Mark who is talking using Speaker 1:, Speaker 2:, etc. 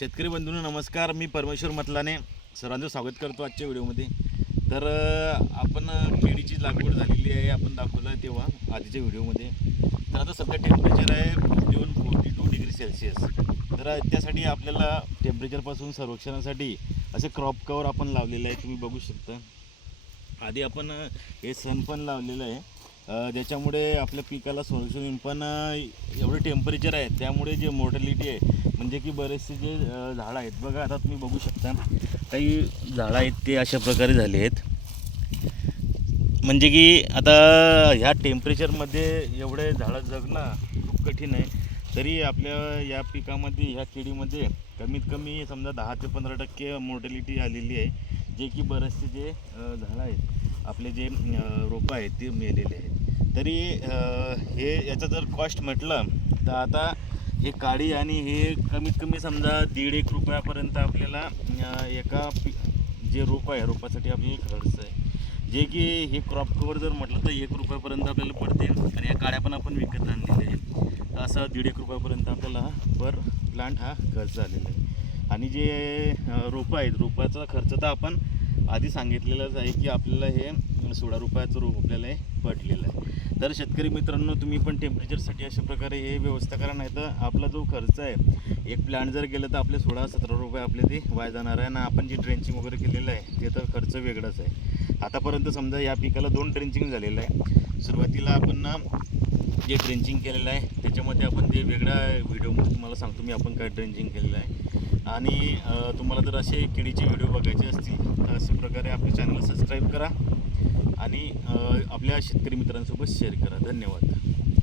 Speaker 1: शेतकरी बंधूंनो नमस्कार. मी परमेश्वर मतलाने सर्वांचं स्वागत करतो आजच्या व्हिडिओमध्ये. तर आपण केळीची लागवड झालेली आहे आपण दाखवलं आहे तेव्हा आधीच्या व्हिडिओमध्ये. तर आता सध्या टेम्परेचर आहे forty one forty two degree Celsius तर त्यासाठी आपल्याला टेम्परेचरपासून संरक्षणासाठी असे क्रॉप कवर आपण लावलेलं आहे तुम्ही बघू शकता. आधी आपण हे सण पण लावलेलं आहे. ज्याच्यामुळे आपल्या पिकाला संरक्षण पण एवढे टेम्परेचर आहे त्यामुळे जे मोर्टॅलिटी आहे म्हणजे की बरेचसे जे झाडं आहेत बघा आता तुम्ही बघू शकता. काही झाडं आहेत ते अशा प्रकारे झाले आहेत. म्हणजे की आता ह्या टेम्परेचरमध्ये एवढे झाडं जगणं खूप कठीण आहे. तरी आपल्या या पिकामध्ये ह्या किडीमध्ये कमीत कमी समजा दहा ते पंधरा टक्के मोर्टॅलिटी आलेली आहे. जे की बरेचसे जे झाडं आहेत आपले जे रोपं आहेत ते मेलेले आहेत. तरी हे याचं जर कॉस्ट म्हटलं तर आता हे काळी आणि हे कमीत कमी समजा दीड एक रुपयापर्यंत आपल्याला एका जे रोप आहे रोपासाठी आपल्याला खर्च आहे. जे की हे क्रॉप कवर जर म्हटलं तर एक रुपयापर्यंत आपल्याला पडते आणि या काड्या पण आपण विकत आणलेल्या आहे असं दीड एक रुपयापर्यंत आपल्याला पर प्लांट हा खर्च आलेला आहे. आणि जे रोपं आहेत रोपाचा खर्च तर आपण आधी सांगितलेलंच आहे की आपल्याला हे सोळा रुपयाचं रोप आपल्याला हे पडलेलं तर शेतकरी मित्रांनो तुम्ही पण टेम्परेचरसाठी अशा प्रकारे हे व्यवस्था करा नाही तर आपला जो खर्च आहे एक प्लॅन जर गेलं तर आपले सोळा सतरा रुपये आपले ते वाया जाणार आहे. आणि आपण जे ड्रेंचिंग वगैरे केलेलं आहे ते तर खर्च वेगळाच आहे. आतापर्यंत समजा या पिकाला दोन ड्रेंचिंग झालेलं आहे. सुरुवातीला आपण ना जे ड्रेंचिंग केलेलं आहे त्याच्यामध्ये आपण ते वेगळ्या व्हिडिओमध्ये तुम्हाला सांगतो मी आपण काय ड्रेंचिंग केलेलं आहे. आणि तुम्हाला जर असे किडीचे व्हिडिओ बघायचे असतील तर अशा प्रकारे आपलं चॅनल सबस्क्राईब करा. आणि आपल्या शेतकरी मित्रांसोबत शेअर करा. धन्यवाद.